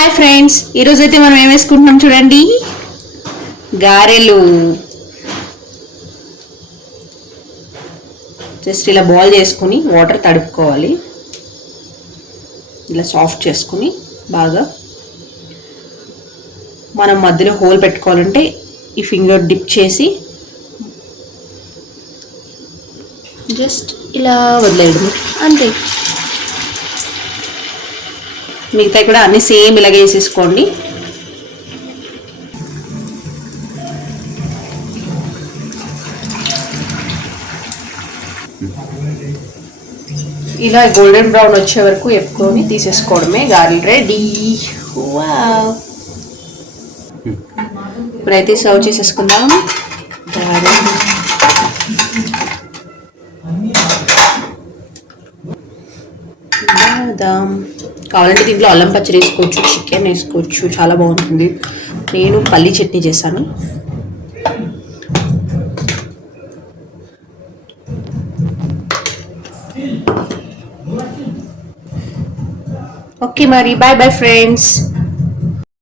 Hi friends ఈరోజు అయితే మనం ఏం వేసుకుంటున్నాం చూడండి? గారెలు. జస్ట్ ఇలా బాల్ చేసుకుని వాటర్ తడుపుకోవాలి. ఇలా సాఫ్ట్ చేసుకుని బాగా మనం మధ్యలో హోల్ పెట్టుకోవాలంటే ఈ ఫింగర్ డిప్ చేసి జస్ట్ ఇలా వదిలేయడం అంతే. మిగతా కూడా అన్ని సేమ్ ఇలాగే వేసేసుకోండి. ఇలా గోల్డెన్ బ్రౌన్ వచ్చే వరకు ఎప్పుకొని తీసేసుకోవడమే గారెలు రెడీ. వావ్. ఇప్పుడైతే సర్వ్ చేసేసుకుందాం. గారెలు కావాలంటే దీంట్లో అల్లం పచ్చడి వేసుకోవచ్చు చికెన్ వేసుకోవచ్చు చాలా బాగుంటుంది. నేను పల్లీ చట్నీ చేశాను. ఓకే మరి బాయ్ బాయ్ ఫ్రెండ్స్